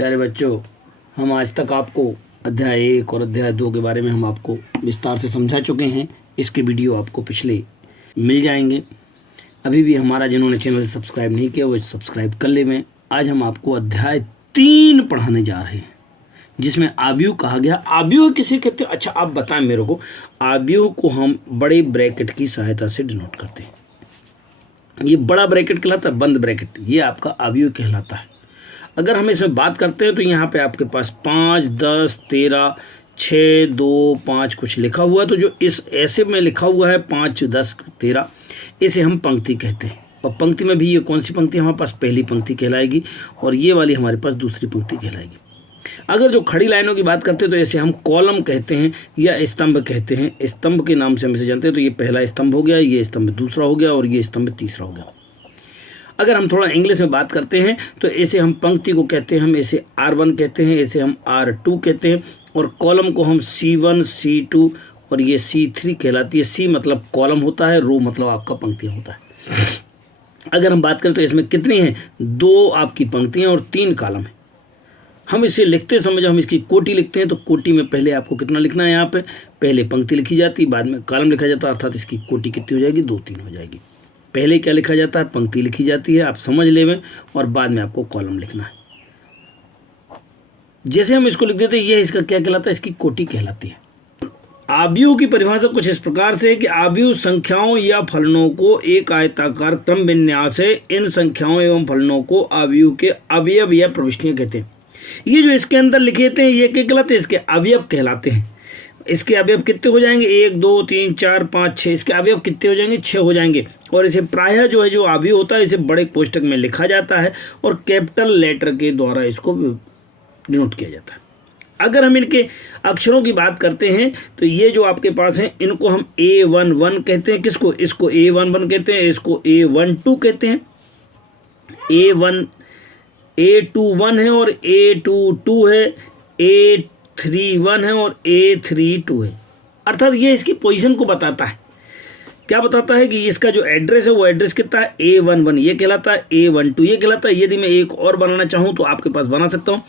प्यारे बच्चों, हम आज तक आपको अध्याय 1 और अध्याय 2 के बारे में हम आपको विस्तार से समझा चुके हैं। इसके वीडियो आपको पिछले मिल जाएंगे। अभी भी हमारा जिन्होंने चैनल सब्सक्राइब नहीं किया वो सब्सक्राइब कर ले। में आज हम आपको अध्याय 3 पढ़ाने जा रहे हैं, जिसमें आव्यूह कहा गया। आव्यूह किसे कहते हैं? अच्छा, आप बताएं मेरे को। आव्यूह को हम बड़े ब्रैकेट की सहायता से डिनोट करते हैं। ये बड़ा ब्रैकेट कहलाता है, बंद ब्रैकेट, ये आपका आव्यूह कहलाता है। अगर हम इसमें बात करते हैं तो यहाँ पे आपके पास 5, 10, 13, 6, 2, 5 कुछ लिखा हुआ है। तो जो इस ऐसे में लिखा हुआ है 5, 10, 13, इसे हम पंक्ति कहते हैं। और पंक्ति में भी ये कौन सी पंक्ति हमारे पास? पहली पंक्ति कहलाएगी, और ये वाली हमारे पास दूसरी पंक्ति कहलाएगी। अगर जो खड़ी लाइनों की बात करते हैं तो इसे हम कॉलम कहते हैं या स्तंभ कहते हैं। स्तंभ के नाम से हम इसे जानते हैं। तो ये पहला स्तंभ हो गया, ये स्तंभ दूसरा हो गया, और ये स्तंभ तीसरा हो गया। अगर हम थोड़ा इंग्लिश में बात करते हैं तो इसे हम पंक्ति को कहते हैं, हम इसे R1 कहते हैं, इसे हम R2 कहते हैं, और कॉलम को हम C1, C2 और ये C3 कहलाती है। C मतलब कॉलम होता है, रो मतलब आपका पंक्तियाँ होता है। अगर हम बात करें तो इसमें कितनी हैं? 2 आपकी पंक्तियाँ और 3 कॉलम है। हम इसे लिखते समय जब हम इसकी कोटि लिखते हैं तो कोटि में पहले आपको कितना लिखना है? यहाँ पे पहले पंक्ति लिखी जाती है, बाद में कॉलम लिखा जाता है, अर्थात इसकी कोटि कितनी हो जाएगी? 2, 3 हो जाएगी। पहले क्या लिखा जाता है? पंक्ति लिखी जाती है, आप समझ लेवें, और बाद में आपको कॉलम लिखना है। जैसे हम इसको लिख देते हैं, ये इसका क्या कहलाता है? इसकी कोटि कहलाती है। आव्यूह की परिभाषा कुछ इस प्रकार से है कि आव्यूह संख्याओं या फलनों को एक आयताकार क्रम विन्यास है। इन संख्याओं एवं फलनों को आव्यूह के अवयव या प्रविष्टियां कहते हैं। ये जो इसके अंदर लिखे थे ये क्या कहलाते हैं? इसके अवयव कहलाते हैं। इसके अवयव कितने हो जाएंगे? 1, 2, 3, 4, 5, 6। इसके अवयव कितने हो जाएंगे? 6 हो जाएंगे। और इसे प्रायः जो है जो आव्यूह होता है इसे बड़े कोष्ठक में लिखा जाता है और कैपिटल लेटर के द्वारा इसको डिनोट किया जाता है। अगर हम इनके अक्षरों की बात करते हैं तो ये जो आपके पास हैं इनको हम A11 कहते हैं। किसको? इसको A11 कहते हैं, इसको A12 कहते हैं। A21 है और A22 है, A31 है और A32 है। अर्थात ये इसकी पोजीशन को बताता है। क्या बताता है? कि इसका जो एड्रेस है वो एड्रेस कितना है? A11 ये कहलाता है, A12 ये कहलाता है। यदि मैं एक और बनाना चाहूँ तो आपके पास बना सकता हूँ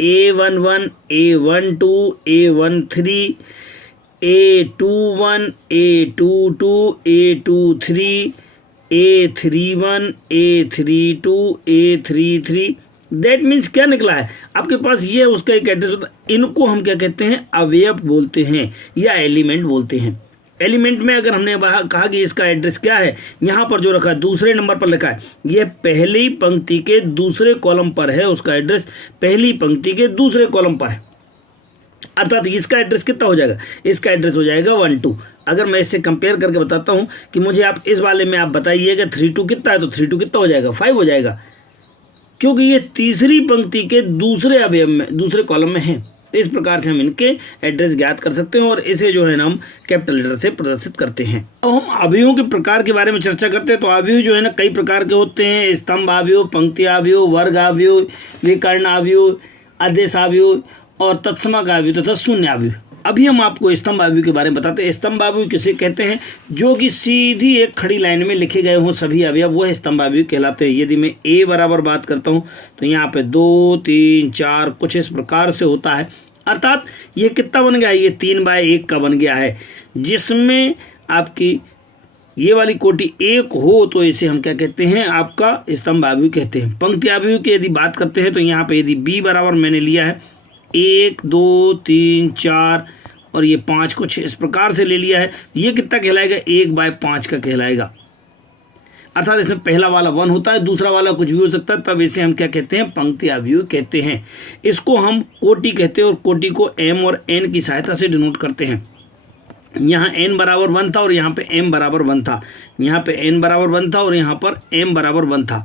A11, A12, A13, A21, A22, A23, A31, A32, A33। That means क्या निकला है? आपके पास ये उसका एक एड्रेस होता है। इनको हम क्या कहते हैं? अवयव बोलते हैं या एलिमेंट बोलते हैं। एलिमेंट में अगर हमने कहा कि इसका एड्रेस क्या है, यहाँ पर जो रखा है दूसरे नंबर पर लिखा है, यह पहली पंक्ति के दूसरे कॉलम पर है। उसका एड्रेस पहली पंक्ति के दूसरे कॉलम पर है। अर्थात इसका एड्रेस कितना हो जाएगा? इसका एड्रेस हो जाएगा 1, 2। अगर मैं इससे कंपेयर करके बताता हूँ कि मुझे आप इस वाले में आप बताइएगा 3, 2 कितना है, तो 3, 2 कितना हो जाएगा? 5 हो जाएगा, क्योंकि ये तीसरी पंक्ति के दूसरे अवयव में, दूसरे कॉलम में है। इस प्रकार से हम इनके एड्रेस ज्ञात कर सकते हैं और इसे जो है ना हम कैपिटल लेटर से प्रदर्शित करते हैं। अब हम आव्यूहों के प्रकार के बारे में चर्चा करते हैं। तो आव्यूह जो है ना कई प्रकार के होते हैं। स्तंभ आव्यूह, पंक्ति आव्यूह, वर्ग आव्यूह, विकर्ण आव्यूह, आदेश आव्यूह और तत्समक आव्यूह तथा शून्य आव्यूह। अभी हम आपको स्तंभ आव्यूह के बारे में बताते हैं। स्तंभ आव्यूह किसे कहते हैं? जो कि सीधी एक खड़ी लाइन में लिखे गए हों सभी अवयव, वो स्तंभ आव्यूह कहलाते हैं। यदि मैं A बराबर बात करता हूँ तो यहाँ पे 2, 3, 4 कुछ इस प्रकार से होता है। अर्थात ये कितना बन गया? ये 3/1 का बन गया है, जिसमें आपकी ये वाली कोटि 1 हो तो इसे हम क्या कहते हैं? आपका स्तंभ आव्यूह कहते हैं। पंक्ति आव्यूह की यदि बात करते हैं तो यहाँ पे यदि B बराबर मैंने लिया है 1, 2, 3, 4 और ये 5 कुछ इस प्रकार से ले लिया है, ये कितना कहलाएगा? 1/5 का कहलाएगा। अर्थात इसमें पहला वाला 1 होता है, दूसरा वाला कुछ भी हो सकता है, तब इसे हम क्या कहते हैं? पंक्ति आव्यूह कहते हैं। इसको हम कोटि कहते हैं और कोटि को M और N की सहायता से डिनोट करते हैं। यहाँ N बराबर 1 था और यहाँ पे M बराबर 1 था, यहाँ पे N बराबर 1 था और यहाँ पर M बराबर 1 था।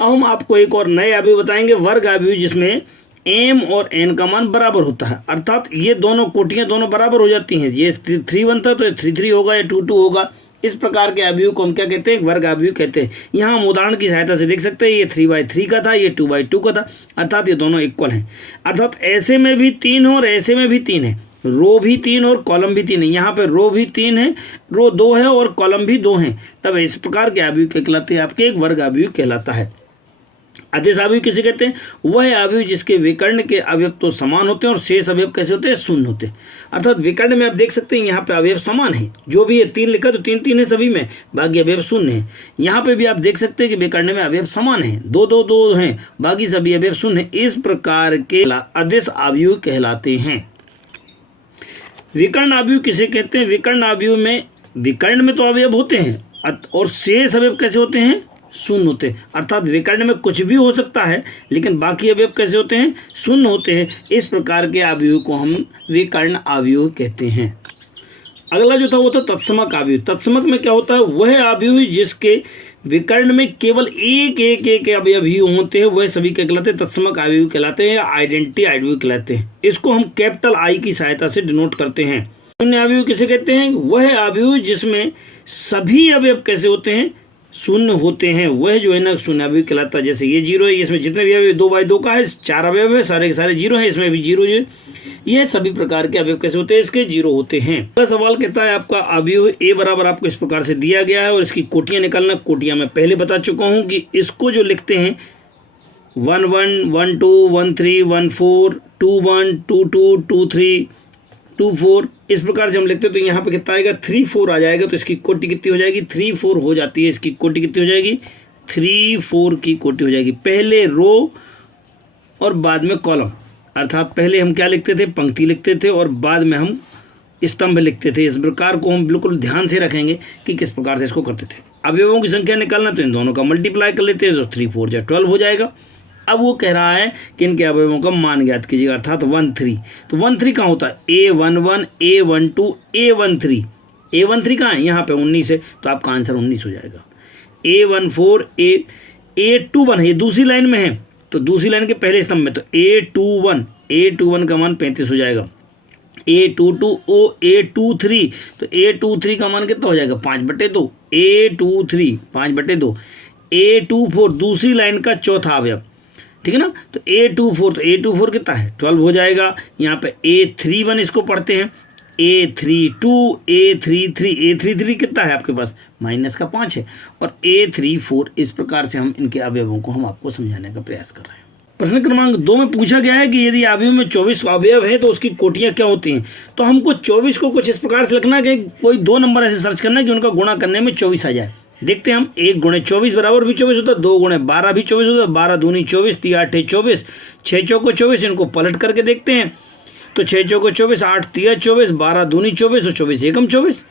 अब हम आपको एक और नए आव्यूह बताएंगे, वर्ग आव्यूह, जिसमें M और N का मान बराबर होता है। अर्थात ये दोनों कोटियाँ दोनों बराबर हो जाती हैं। ये 3/1 था तो ये 3/3 होगा, या 2/2 होगा। इस प्रकार के आव्यूह को हम क्या कहते हैं? वर्ग आव्यूह कहते हैं। यहाँ हम उदाहरण की सहायता से देख सकते हैं, ये 3/3 का था, ये 2/2 का था। अर्थात ये दोनों इक्वल हैं। अर्थात ऐसे में भी 3 है और ऐसे में भी 3 है। रो भी 3 और कॉलम भी 3 है। यहाँ पे रो भी 3 है, रो 2 है और कॉलम भी 2 है। तब इस प्रकार के आव्यूह कहलाते हैं, आपके एक वर्ग आव्यूह कहलाता है। अदेश अवयव किसे कहते हैं? वह अवयव जिसके विकर्ण के अवयव तो समान होते हैं और शेष अवयव कैसे होते हैं? शून्य होते हैं। अर्थात विकर्ण में आप देख सकते हैं यहाँ पे अवयव समान है, जो भी है 3 लिखा तो 3 3 है सभी में, बाकी अवयव शून्य है। यहाँ पे भी आप देख सकते हैं कि विकर्ण में अवयव समान है, 2 2 2 हैं, बाकी सभी अवयव शून्य है। इस प्रकार के अदेश अवयव कहलाते हैं। विकर्ण अवयव किसे कहते हैं? विकर्ण अवयव में विकर्ण में तो अवयव होते हैं और शेष अवयव कैसे होते हैं? शून्य होते हैं। अर्थात विकर्ण में कुछ भी हो सकता है लेकिन बाकी अवयव कैसे होते हैं? शून्य होते हैं। इस प्रकार के अवयव को हम विकर्ण अवयव कहते हैं। अगला जो था वो था तत्समक अवयव। तत्समक में क्या होता है? वह अवयव जिसके विकर्ण में केवल एक अवयव ही होते हैं वह सभी क्या कहलाते हैं? तत्समक अवयव कहलाते हैं या आइडेंटिटी अवयव कहलाते हैं। इसको हम कैपिटल आई की सहायता से डिनोट करते हैं। शून्य अवयव किसे कहते हैं? वह अवयव जिसमें सभी अवयव कैसे होते हैं? शून्य होते हैं, वह जो है ना शून्य अवयव कहलाता है। जैसे ये 0 है, इसमें जितने भी अवयव 2/2 का है, 4 अवयव है, सारे के सारे 0 है, इसमें भी 0 है। ये सभी प्रकार के अवयव कैसे होते हैं? इसके 0 होते हैं। अगला सवाल कहता है आपका अवयव ए बराबर आपको इस प्रकार से दिया गया है और इसकी कोटियां निकालना। कोटियां मैं पहले बता चुका हूं कि इसको जो लिखते हैं 1 1 1 2 1 3 1 4 2 1 2 2 2 3 2 4 इस प्रकार से हम लिखते हैं। तो यहाँ पे कितना आएगा? 3 4 आ जाएगा। तो इसकी कोटि कितनी हो जाएगी? 3 4 हो जाती है। इसकी कोटि कितनी हो जाएगी? 3 4 की कोटि हो जाएगी। पहले रो और बाद में कॉलम, अर्थात पहले हम क्या लिखते थे? पंक्ति लिखते थे और बाद में हम स्तंभ लिखते थे। इस प्रकार को हम बिल्कुल ध्यान से रखेंगे कि किस प्रकार से इसको करते थे। अवयवों की संख्या निकालना तो इन दोनों का मल्टीप्लाई कर लेते हैं तो 3 4 या 12 हो जाएगा। अब वो कह रहा है कि इनके अवयवों का मान ज्ञात कीजिएगा, अर्थात 1 3। तो 1 3 कहाँ होता है? A11 A12 A13। A13 कहाँ है? यहाँ पे 19 है, तो आपका आंसर 19 हो जाएगा। A14 A21 है, ये दूसरी लाइन में है, तो दूसरी लाइन के पहले स्तंभ में, तो A21 का मान 35 हो जाएगा। A22 ओ A23, तो A23 का मान कितना हो जाएगा? 5/2। A23 5/2। A24 दूसरी लाइन का चौथा अवयव, ठीक है ना। तो A24 कितना है? 12 हो जाएगा। यहाँ पे A31 इसको पढ़ते हैं, A32 A33 कितना है आपके पास? -5 है। और A34 इस प्रकार से हम इनके अवयवों को हम आपको समझाने का प्रयास कर रहे हैं। प्रश्न क्रमांक 2 में पूछा गया है कि यदि अवयव में 24 अवयव है तो उसकी कोटियां क्या होती हैं? तो हमको 24 को कुछ इस प्रकार से लिखना कि कोई 2 नंबर ऐसे सर्च करना कि उनका गुणा करने में 24 आ जाए। देखते हैं हम। 1 × 24 बराबर भी 24 होता है, 2 × 12 भी 24 होता है, 12 दूनी 24, 3 8 24, 6 चौको 24। इनको पलट करके देखते हैं तो 6 चौको 24, 8 3 24, 12 दूनी 24 और 24 एकम 24।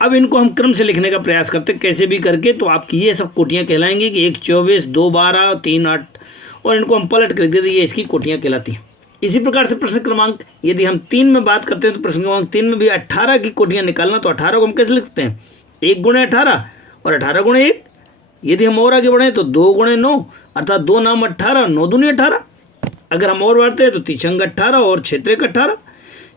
अब इनको हम क्रम से लिखने का प्रयास करते हैं कैसे भी करके। तो आपकी ये सब कोटियाँ कहलाएंगी कि 1 24, 2 12, 3 8, और इनको हम पलट कर देते, ये इसकी कोटियाँ कहलाती हैं। इसी प्रकार से प्रश्न क्रमांक यदि हम 3 में बात करते हैं तो प्रश्न क्रमांक 3 में भी 18 की कोटियाँ निकालना। तो 18 को हम कैसे लिखते हैं? 1 × 18 और 18 × 1। यदि हम और आगे बढ़ें तो 2 × 9, अर्थात 2 नाम 18, 9 दूनी 18। अगर हम और बढ़ते हैं तो 3 18 और 6 3 18।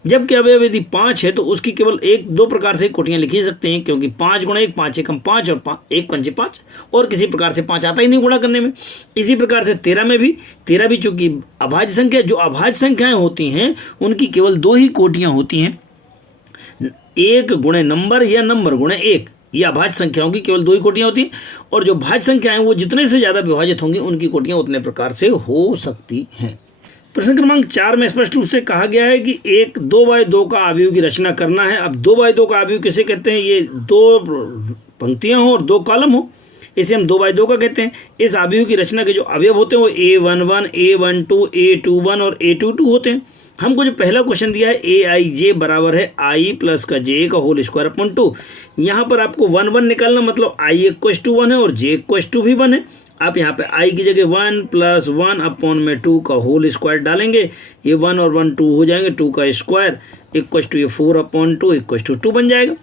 जबकि अवयव यदि 5 है तो उसकी केवल 1-2 प्रकार से कोटियाँ लिखी सकते हैं, क्योंकि 5 × 1 5 एकम 5 और 1 पंचे 5, और किसी प्रकार से 5 आता ही नहीं गुणा करने में। इसी प्रकार से 13 भी चूंकि अभाज्य संख्या, जो अभाज्य संख्याएं होती हैं उनकी केवल 2 ही कोटियाँ होती हैं, 1 × नंबर या नंबर × 1। ये अभाज्य संख्याओं की केवल 2 ही कोटियाँ होती हैं, और जो भाज्य संख्याएं वो जितने से ज़्यादा विभाजित होंगी उनकी कोटियाँ उतने प्रकार से हो सकती हैं। प्रश्न क्रमांक 4 में स्पष्ट रूप से कहा गया है कि एक 2/2 का अवयव की रचना करना है। अब 2/2 का अवयव किसे कहते हैं? ये 2 पंक्तियां हो और 2 कॉलम हो, इसे हम 2/2 का कहते हैं। इस अवयव की रचना के जो अवयव होते हैं वो A11 A12 A21 और A22 होते हैं। हमको जो पहला क्वेश्चन दिया है AIJ बराबर है I + j का होल स्क्वायर अपॉन 2। यहाँ पर आपको 1 1 निकालना, मतलब I = 1 है और j = भी 1 है। आप यहाँ पे I की जगह 1 + 1 अपॉन में 2 का होल स्क्वायर डालेंगे। ये 1 और 1 2 हो जाएंगे, 2 का स्क्वायर = ये 4/2 = 2 बन जाएगा।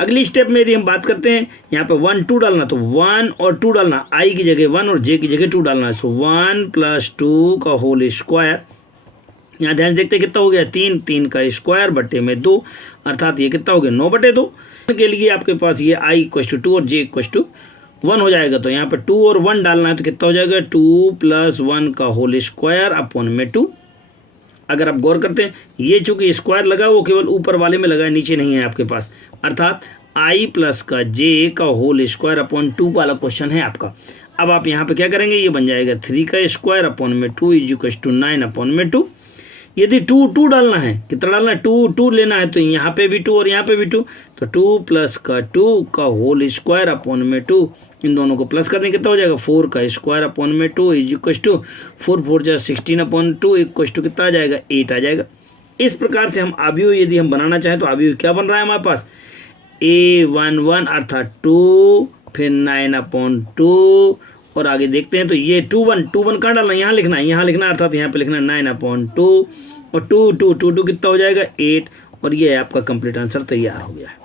अगली स्टेप में यदि हम बात करते हैं, यहाँ पे 1 2 डालना, तो 1 और 2 डालना, I की जगह 1 और j की जगह 2 डालना है। सो 1 + 2 का होल स्क्वायर, यहाँ ध्यान देखते हैं कितना हो गया? 3 का स्क्वायर बटे में 2, अर्थात ये कितना हो गया? 9/2 के लिए आपके पास ये I = 2 और j = 1 हो जाएगा। तो यहाँ पे 2 और 1 डालना है तो कितना हो जाएगा? 2 + 1 का होल स्क्वायर अपॉन में 2। अगर आप गौर करते हैं, ये चूंकि स्क्वायर लगा वो केवल ऊपर वाले में लगा है, नीचे नहीं है आपके पास, अर्थात I + j का होल स्क्वायर अपॉन 2 वाला क्वेश्चन है आपका। अब आप यहाँ पे क्या करेंगे, ये बन जाएगा 3 का स्क्वायर अपॉन में 2 इज इक्वल टू 9 अपॉन में 2। यदि 2 डालना है, कितना डालना है, 2 लेना है, तो यहाँ पे भी 2 और यहाँ पे भी 2, तो 2 प्लस का 2 का होल स्क्वायर अपॉन में 2, इन दोनों को प्लस कर देंगे, कितना हो जाएगा 4 का स्क्वायर अपॉन में 2 इज इक्वल टू 4 4 जा 16 अपॉन 2 इक्वल टू कितना आ जाएगा 8 आ जाएगा। इस प्रकार से हम अवयव यदि हम बनाना चाहें तो अवयव क्या बन रहा है हमारे पास, A11 अर्थात 2 फिर 9 अपॉन 2 और आगे देखते हैं तो ये 2 1 कहाँ डालना है, यहाँ लिखना है, यहाँ लिखना है, अर्थात यहाँ पे लिखना है 9 अपॉन 2 और 2 कितना हो जाएगा 8 और ये आपका कंप्लीट आंसर तैयार हो गया है।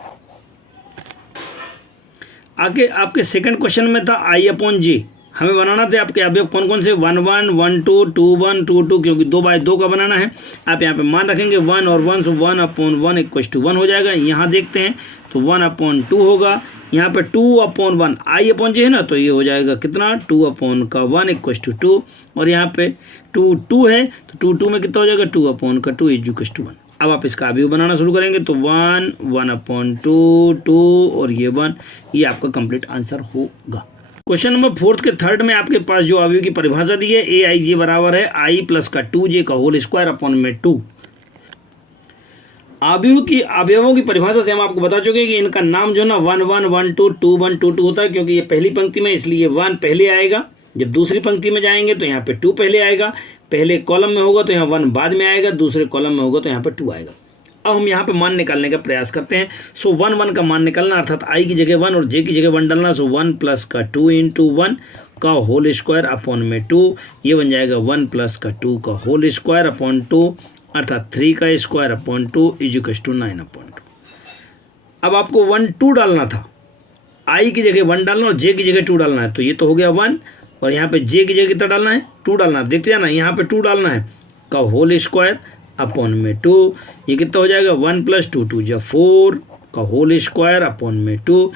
आगे आपके सेकंड क्वेश्चन में था I अपॉन जे, हमें बनाना थे आपके अवयव कौन कौन से 1 1 1 2 2 1 2 2, क्योंकि 2/2 का बनाना है। आप यहाँ पे मान रखेंगे 1 और 1, सो 1 अपॉन 1 इक्वल टू 1 हो जाएगा। यहाँ देखते हैं तो 1 अपॉन 2 होगा, यहाँ पे 2 अपॉन 1 I अपॉन जे है ना, तो ये हो जाएगा कितना 2 अपॉन का 1 इक्वल टू 2 और यहाँ पे 2 है तो 2 में कितना हो जाएगा 2 अपॉन का 2 इज इक्वल टू 1। अब आप इसका अवयव बनाना शुरू करेंगे तो 1 अपॉन 2 और ये 1, ये आपका कंप्लीट आंसर होगा। क्वेश्चन नंबर 4 के थर्ड में आपके पास जो अवयव की परिभाषा दी है AIJ बराबर है I प्लस का 2J का होल स्क्वायर अपॉन में 2। अवयवों की परिभाषा से हम आपको बता चुके हैं कि इनका नाम जो है ना 1 1 1 2 2 1 2 2 होता है, क्योंकि ये पहली पंक्ति में इसलिए 1 पहले आएगा, जब दूसरी पंक्ति में जाएंगे तो यहाँ पे 2 पहले आएगा, पहले कॉलम में होगा तो यहाँ 1 बाद में आएगा, दूसरे कॉलम में होगा तो यहाँ पे 2 आएगा। अब हम यहाँ पे मान निकालने का प्रयास करते हैं। सो 1 1 का मान निकालना, अर्थात I की जगह 1 और J की जगह 1 डालना। सो 1 प्लस का 2 इंटू 1 का होल स्क्वायर अपॉन में 2, ये बन जाएगा 1 प्लस का 2 का होल स्क्वायर अपॉन 2 अर्थात 3 का square upon 2 is equal to 9 upon 2। अब आपको 1 2 डालना था, I की जगह 1 डालना और J की जगह 2 डालना है, तो ये तो हो गया 1 और यहाँ पे J की जगह कितना डालना है 2 डालना है। देखते जाना, यहाँ पे 2 डालना है का होल स्क्वायर अपॉन में 2, ये कितना हो जाएगा 1 प्लस 2 2 जा 4 का होल स्क्वायर अपॉन में 2,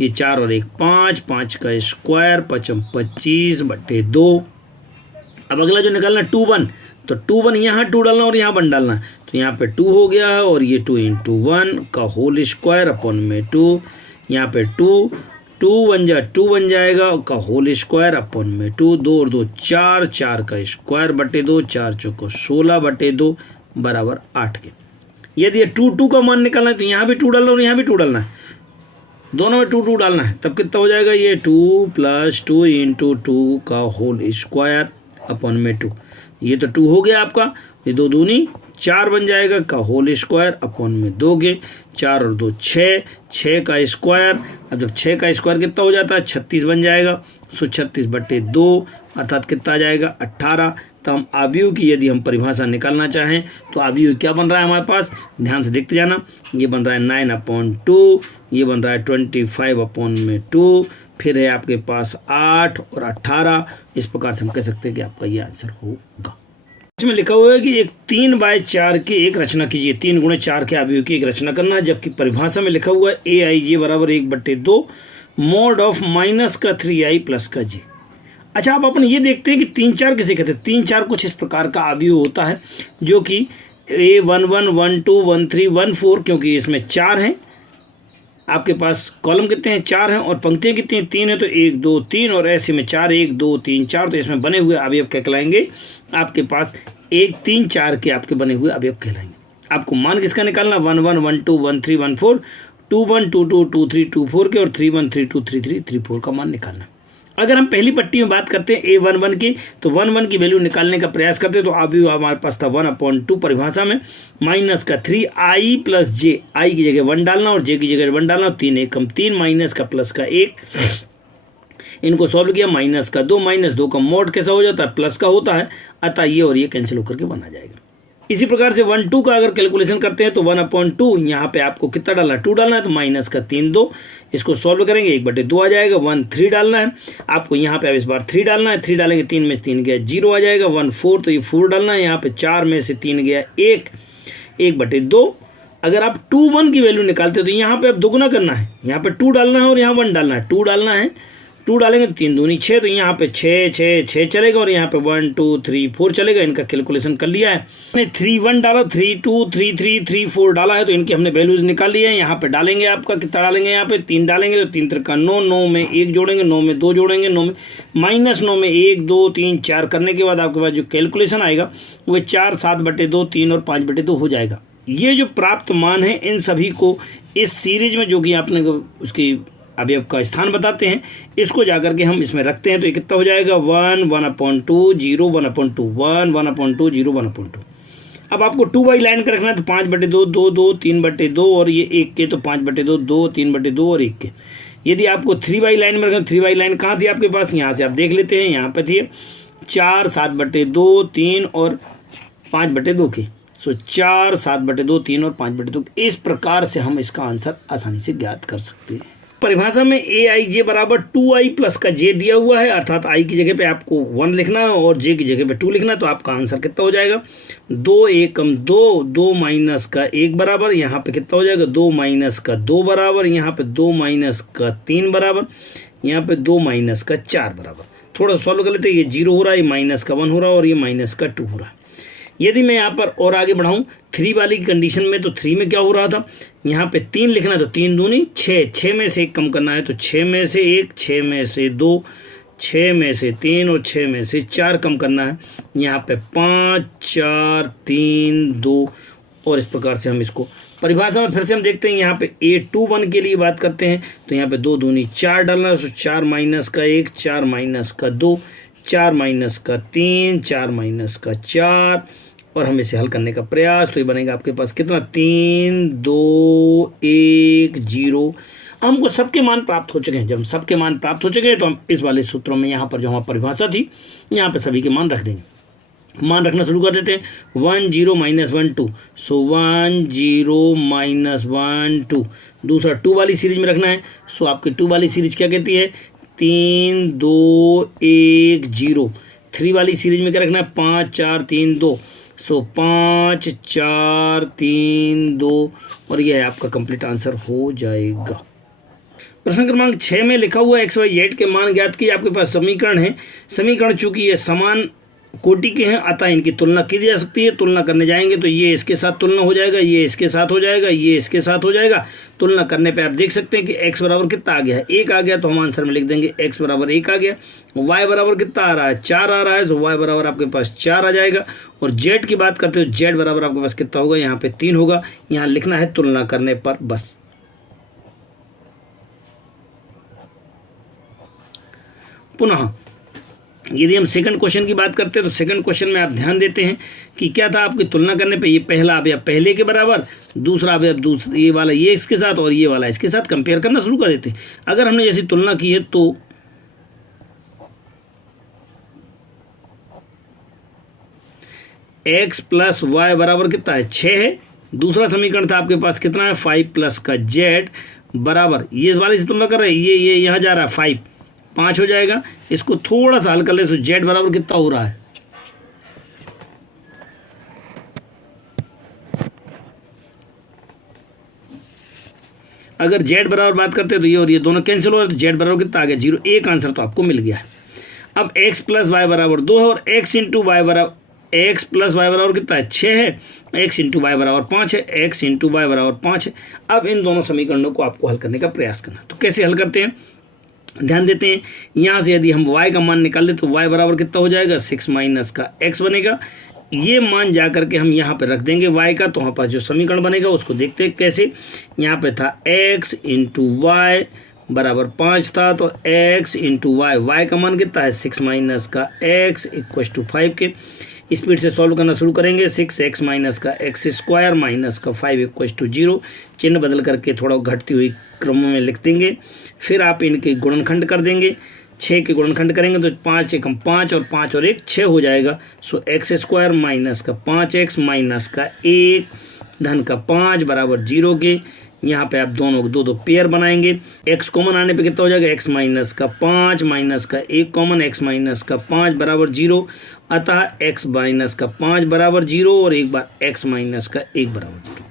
ये 4 और 1 5, 5 का स्क्वायर 5 25/2। अब अगला जो निकालना 2 1, तो 2 1 यहाँ 2 डालना और यहाँ 1 डालना, तो यहाँ पे 2 हो गया है और ये 2 इंटू 1 का होल स्क्वायर अपॉन में 2, यहाँ पे 2 1 बन जाएगा का होल स्क्वायर अपॉन में 2, 2 और 2 4, 4 का स्क्वायर बटे 2, 4 चौको 16/2 बराबर 8 के। यदि ये 2 का मान निकालना है तो यहाँ भी 2 डालना और यहाँ भी 2 डालना है, दोनों में 2 डालना है, तब कितना हो जाएगा ये 2 प्लस 2 इंटू 2 का होल स्क्वायर अपॉन में 2, ये तो 2 हो गया आपका, ये 2 दूनी 4 बन जाएगा का होल स्क्वायर अपॉन में 2 के, 4 और 2 6 का स्क्वायर। अब जब 6 का स्क्वायर कितना हो जाता है 36 बन जाएगा, सो 36/2 अर्थात कितना आ जाएगा 18। तो हम अवयव की यदि हम परिभाषा निकालना चाहें तो अवयव क्या बन रहा है हमारे पास, ध्यान से देखते जाना, ये बन रहा है 9 अपॉन 2, ये बन रहा है 25 अपॉन में 2, फिर है आपके पास 8 और 18। इस प्रकार से हम कह सकते हैं कि आपका ये आंसर होगा। इसमें लिखा हुआ है कि एक 3/4 की एक रचना कीजिए, 3 गुणे 4 के अवयव की एक रचना करना है, जबकि परिभाषा में लिखा हुआ है AIJ बराबर 1/2 मॉड ऑफ माइनस का 3I प्लस का J। अच्छा, आप अपन ये देखते हैं कि 3 4 किसे कहते हैं। 3 4 कुछ इस प्रकार का अवयव होता है जो कि A1 1 1 2 1 3 1 4, क्योंकि इसमें 4 हैं, आपके पास कॉलम कितने हैं 4 हैं और पंक्तियाँ कितनी हैं 3 है, तो 1 2 3 और ऐसे में 4 1 2 3 4, तो इसमें बने हुए अवयव कहलाएंगे आपके पास 1 3 4 के आपके बने हुए अवयव कहलाएंगे। आपको मान किसका निकालना 1 1 1 2 1 3 1 4, 2 1 2 2 2 3 2 4 के और 3 1 3 2 3 3 3 4 का मान निकालना। अगर हम पहली पट्टी में बात करते हैं A11 की, तो 1 1 की वैल्यू निकालने का प्रयास करते हैं, तो अभी हमारे पास था 1/2 परिभाषा में माइनस का 3I प्लस J, I की जगह 1 डालना और J की जगह 1 डालना, 3 1 कम 3 माइनस का प्लस का 1, इनको सॉल्व किया माइनस का 2, माइनस 2 का मोड कैसा हो जाता है प्लस का होता है, अतः ये और ये कैंसिल होकर के बना जाएगा। इसी प्रकार से 1 2 का अगर कैलकुलेशन करते हैं तो 1/2 यहाँ पे आपको कितना डालना है 2 डालना है, तो माइनस का 3 2, इसको सॉल्व करेंगे 1/2 आ जाएगा। 1 3 डालना है आपको, यहाँ पे अब इस बार 3 डालना है, 3 डालेंगे 3 में से 3 गया 0 आ जाएगा। 1 4, तो ये 4 डालना है, यहाँ पे 4 में से 3 गया 1, 1/2। अगर आप 2 1 की वैल्यू निकालते हो तो यहाँ पे अब दोगुना करना है, यहाँ पे 2 डालना है और यहाँ 1 डालना है, 2 डालना है 2 डालेंगे तो 3 दूनी 6, तो यहाँ पे 6 6 6 चलेगा और यहाँ पे 1 2 3 4 चलेगा। इनका कैलकुलेशन कर लिया है हमने। 3 1 डाला, 3 2 3 3 3 4 डाला है, तो इनके हमने वैल्यूज निकाल लिए हैं। यहाँ पे डालेंगे, आपका कितना डालेंगे, यहाँ पे 3 डालेंगे तो 3 3 9, 9 में 1 जोड़ेंगे, 9 में 2 जोड़ेंगे, 9 में -9 में 1 2 3 4 करने के बाद आपके पास जो कैलकुलेशन आएगा वो 4 7/2 3 और 5/2 हो जाएगा। ये जो प्राप्त मान है इन सभी को इस सीरीज में जो कि आपने उसकी अभी आपका स्थान बताते हैं, इसको जाकर के हम इसमें रखते हैं तो ये कितना हो जाएगा 1 1/2 0 1/2 1 1/2 0 1/2। अब आपको 2 बाई लाइन का रखना है तो 5/2 2 2 3/2 और ये 1 के तो 5/2 2 3/2 और 1 के। यदि आपको 3 बाई लाइन में रखना, 3 बाई लाइन कहाँ थी आपके पास, यहाँ से आप देख लेते हैं, यहाँ पे थी 4 7/2 3 और 5/2 की। सो 4 7/2 3 और 5/2। इस प्रकार से हम इसका आंसर आसानी से ज्ञात कर सकते हैं। परिभाषा में AIJ बराबर 2I प्लस का J दिया हुआ है, अर्थात I की जगह पे आपको 1 लिखना है और J की जगह पे 2 लिखना है, तो आपका आंसर कितना हो जाएगा 2 1 2 2 माइनस का 1 बराबर, यहाँ पे कितना हो जाएगा 2 माइनस का 2 बराबर, यहाँ पे 2 माइनस का 3 बराबर, यहाँ पे 2 माइनस का 4 बराबर। थोड़ा सॉल्व कर लेते हैं। ये 0 हो रहा है, ये माइनस का 1 हो रहा है और ये माइनस का 2 हो रहा है। यदि मैं यहाँ पर और आगे बढ़ाऊँ 3 वाली कंडीशन में, तो 3 में क्या हो रहा था, यहाँ पे 3 लिखना है तो 3 दूनी 6, 6 में से 1 कम करना है तो 6 में से 1, 6 में से 2, 6 में से 3 और 6 में से 4 कम करना है। यहाँ पे 5 4 3 2 और इस प्रकार से हम इसको परिभाषा में फिर से हम देखते हैं। यहाँ पे A21 के लिए बात करते हैं तो यहाँ पे 2 दूनी 4 डालना है, तो 4 माइनस का 1, 4 माइनस का 2, 4 माइनस का 3, 4 माइनस का 4 और हम इसे हल करने का प्रयास, तो ये बनेगा आपके पास कितना 3 2 1 0। हमको सबके मान प्राप्त हो चुके हैं। जब सबके मान प्राप्त हो चुके हैं तो हम इस वाले सूत्रों में यहाँ पर जो हमारी परिभाषा थी यहाँ पे सभी के मान रख देंगे। मान रखना शुरू कर देते हैं। 1 0 -1 2, सो 1 0 -1 2। दूसरा 2 वाली सीरीज में रखना है, सो आपकी 2 वाली सीरीज क्या कहती है 3 2 1 0। 3 वाली सीरीज में क्या रखना है 5 4 3 2, सो 5 4 3 2 और यह है आपका कंप्लीट आंसर हो जाएगा। प्रश्न क्रमांक 6 में लिखा हुआ XY Z के मान ज्ञात किए। आपके पास समीकरण है। समीकरण चूंकि ये समान कोटि के हैं अतः इनकी तुलना की जा सकती है। तुलना करने जाएंगे तो ये इसके साथ तुलना हो जाएगा, ये इसके साथ हो जाएगा, ये इसके साथ हो जाएगा। तुलना करने पे आप देख सकते हैं कि x बराबर कितना आ गया है 1 आ गया, तो हम आंसर में लिख देंगे x बराबर 1 आ गया। y बराबर कितना आ रहा है 4 आ रहा है, तो y बराबर आपके पास 4 आ जाएगा। और z की बात करते हो z बराबर आपके पास कितना होगा, यहाँ पे 3 होगा। यहाँ लिखना है तुलना करने पर बस। पुनः यदि हम सेकंड क्वेश्चन की बात करते हैं तो सेकंड क्वेश्चन में आप ध्यान देते हैं कि क्या था आपकी तुलना करने पे, ये पहला अवयव पहले के बराबर, दूसरा अवयव दूसरा, ये वाला ये इसके साथ और ये वाला इसके साथ कंपेयर करना शुरू कर देते हैं। अगर हमने जैसी तुलना की है तो x प्लस वाई बराबर कितना है 6 है। दूसरा समीकरण था आपके पास कितना है 5 प्लस का z बराबर, ये वाले से तुलना कर रहे हैं, ये यहाँ जा रहा है 5 हो जाएगा। इसको थोड़ा सा हल कर ले तो z बराबर कितना हो रहा है अगर z बराबर बात करते हैं तो ये और ये दोनों कैंसिल हो रहे, तो z बराबर कितना आ गया 0। एक आंसर तो आपको मिल गया है। अब x प्लस वाई बराबर 2 है और x इंटू वाई बराबर x प्लस वाई बराबर कितना है 6 है, x इंटू वाई बराबर 5 है, x इंटू वाई बराबर 5 है। अब इन दोनों समीकरणों को आपको हल करने का प्रयास करना। तो कैसे हल करते हैं ध्यान देते हैं। यहाँ से यदि हम y का मान निकाल ले तो y बराबर कितना हो जाएगा 6 माइनस का x बनेगा। ये मान जा करके हम यहाँ पे रख देंगे y का, तो वहाँ पर जो समीकरण बनेगा उसको देखते हैं कैसे। यहाँ पे था x इंटू वाई बराबर 5 था, तो x इंटू वाई का मान कितना है 6 माइनस का x इक्वल टू 5 के। स्पीड से सॉल्व करना शुरू करेंगे। 6x माइनस का x स्क्वायर माइनस का 5 इक्वल टू 0। चिन्ह बदल करके थोड़ा घटती हुई क्रम में लिख देंगे। फिर आप इनके गुणनखंड कर देंगे। 6 के गुणनखंड करेंगे तो 5 एकम 5 और 5 और 1 6 हो जाएगा। सो x स्क्वायर माइनस का 5x माइनस का 1 धन का 5 बराबर 0 के। यहाँ पे आप दोनों दो दो पेयर बनाएंगे। x कॉमन आने पे कितना हो जाएगा x माइनस का 5 माइनस का 1 कॉमन, x माइनस का 5 बराबर 0। अतः x माइनस का 5 बराबर 0 और एक बार x माइनस का 1 बराबर 0।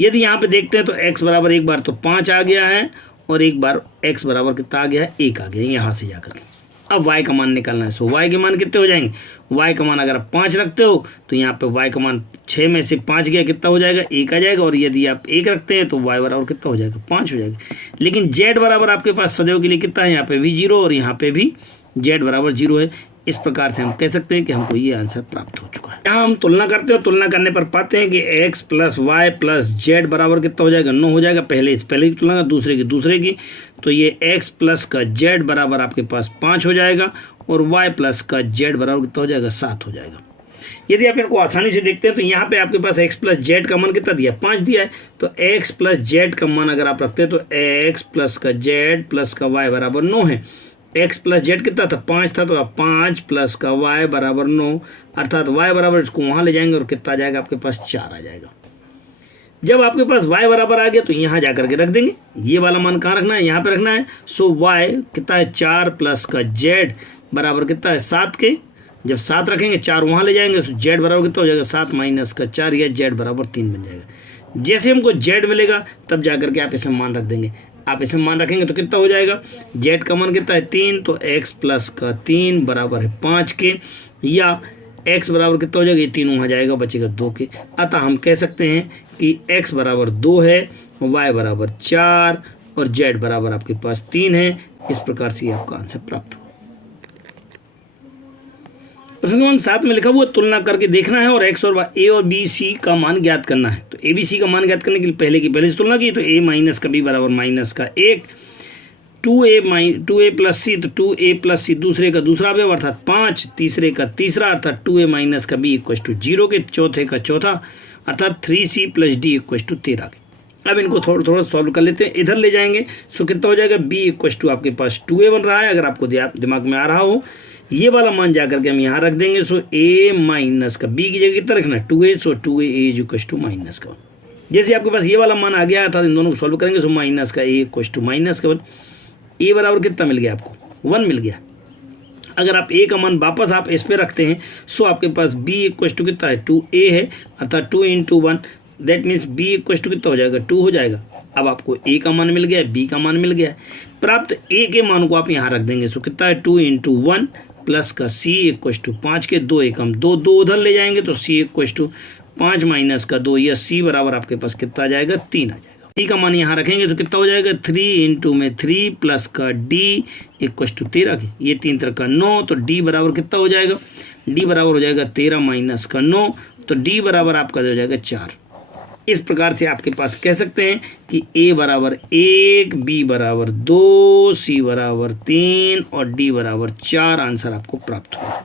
यदि यहाँ पे देखते हैं तो x बराबर एक बार तो 5 आ गया है और एक बार x बराबर कितना आ गया है, 1 आ गया है यहाँ से जाकर के। अब y का मान निकालना है। सो y के मान कितने हो जाएंगे, y का मान अगर आप 5 रखते हो तो यहाँ पे y का मान 6 में से 5 गया, कितना हो जाएगा, 1 आ जाएगा। और यदि आप 1 रखते हैं तो y बराबर कितना हो जाएगा, 5 हो जाएगा। लेकिन z बराबर आपके पास सदैव के लिए कितना है, यहाँ पे भी 0 और यहाँ पे भी z बराबर 0 है। इस प्रकार से हम कह सकते हैं कि हमको ये आंसर प्राप्त हो चुका है। यहाँ हम तुलना करते हो, तुलना करने पर पाते हैं कि x plus Y plus Z बराबर कितना हो जाएगा, 9 हो जाएगा। पहले की तुलना, दूसरे की तो ये x प्लस का z बराबर आपके पास 5 हो जाएगा और y प्लस का z बराबर कितना हो जाएगा, 7 हो जाएगा। यदि आप इनको आसानी से देखते हैं तो यहाँ पे आपके पास x प्लस जेड का मान कितना दिया, 5 दिया है। तो x प्लस जेड का मान अगर आप रखते हैं तो x प्लस का z प्लस का y बराबर 9 है। x प्लस जेड कितना था, 5 था, तो आप 5 प्लस का y बराबर 9, अर्थात y बराबर इसको वहाँ ले जाएंगे और कितना आ जाएगा आपके पास, 4 आ जाएगा। जब आपके पास y बराबर आ गया तो यहाँ जा करके रख देंगे। ये वाला मान कहाँ रखना है, यहाँ पे रखना है। सो y कितना है, 4 प्लस का z बराबर कितना है, 7 के। जब 7 रखेंगे 4 वहाँ ले जाएंगे तो z बराबर कितना हो जाएगा, 7 माइनस का 4 या z बराबर 3 बन जाएगा। जैसे हमको z मिलेगा तब जा करके आप इसमें मान रख देंगे। आप इसमें मान रखेंगे तो कितना हो जाएगा, z का मान कितना है, 3, तो x प्लस का 3 बराबर है 5 के, या x बराबर कितना हो जाएगा, ये 3 वहाँ जाएगा, बचेगा 2 के। अतः हम कह सकते हैं कि x बराबर 2 है, y बराबर 4 और z बराबर आपके पास 3 है। इस प्रकार से आपका आंसर प्राप्त हो। प्रश्न क्रमांक 7 में लिखा हुआ तुलना करके देखना है और x और a और b c का मान ज्ञात करना है। तो a b c का मान ज्ञात करने के लिए पहले से तुलना की, तो a माइनस का b बराबर माइनस का 1, 2a प्लस सी, तो 2a प्लस सी दूसरे का दूसरा अवयव अर्थात 5, तीसरे का तीसरा अर्थात 2a माइनस का b इक्वल टू 0 के, चौथे का चौथा अर्थात 3c plus d equal to 13 के। अब इनको थोड़ा सॉल्व कर लेते हैं, इधर ले जाएंगे। सो कितना हो जाएगा, b इक्वल टू आपके पास 2a बन रहा है, अगर आपको दिमाग में आ रहा हो। ये वाला मान जाकर के हम यहाँ रख देंगे। सो a माइनस का b की जगह कितना रखना है, 2a। So 2a is equal to minus का 1। जैसे आपके पास ये वाला मान आ गया अर्थात इन दोनों को सॉल्व करेंगे। सो माइनस का a इक्वल टू माइनस का 1, a बराबर कितना मिल गया आपको, 1 मिल गया। अगर आप a का मान वापस आप इस पे रखते हैं सो आपके पास b इक्वल टू कितना है, 2a है, अर्थात 2 into 1, that means b equal to कितना हो जाएगा, 2 हो जाएगा। अब आपको a का मान मिल गया, b का मान मिल गया। प्राप्त a के मान को आप यहाँ रख देंगे। सो कितना है, 2 इंटू 1 प्लस का c इक्वल टू 5 के, 2 एकम 2, 2 उधर ले जाएंगे तो c इक्वल टू 5 माइनस का 2, या c बराबर आपके पास कितना आ जाएगा, 3 आ जाएगा। c का मान यहाँ रखेंगे तो कितना हो जाएगा, 3 इंटू में 3 प्लस का d इक्वल टू 13 के, ये 3 3 का 9, तो d बराबर कितना हो जाएगा, d बराबर हो जाएगा 13 माइनस का 9, तो d बराबर आपका हो जाएगा 4। इस प्रकार से आपके पास कह सकते हैं कि a बराबर 1, b बराबर 2, c बराबर 3 और d बराबर 4 आंसर आपको प्राप्त हुआ।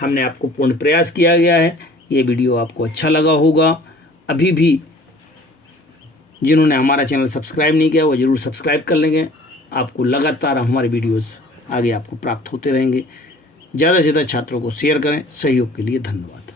हमने आपको पूर्ण प्रयास किया गया है। ये वीडियो आपको अच्छा लगा होगा। अभी भी जिन्होंने हमारा चैनल सब्सक्राइब नहीं किया वो ज़रूर सब्सक्राइब कर लेंगे। आपको लगातार हमारे वीडियोस आगे आपको प्राप्त होते रहेंगे। ज़्यादा से ज़्यादा छात्रों को शेयर करें। सहयोग के लिए धन्यवाद।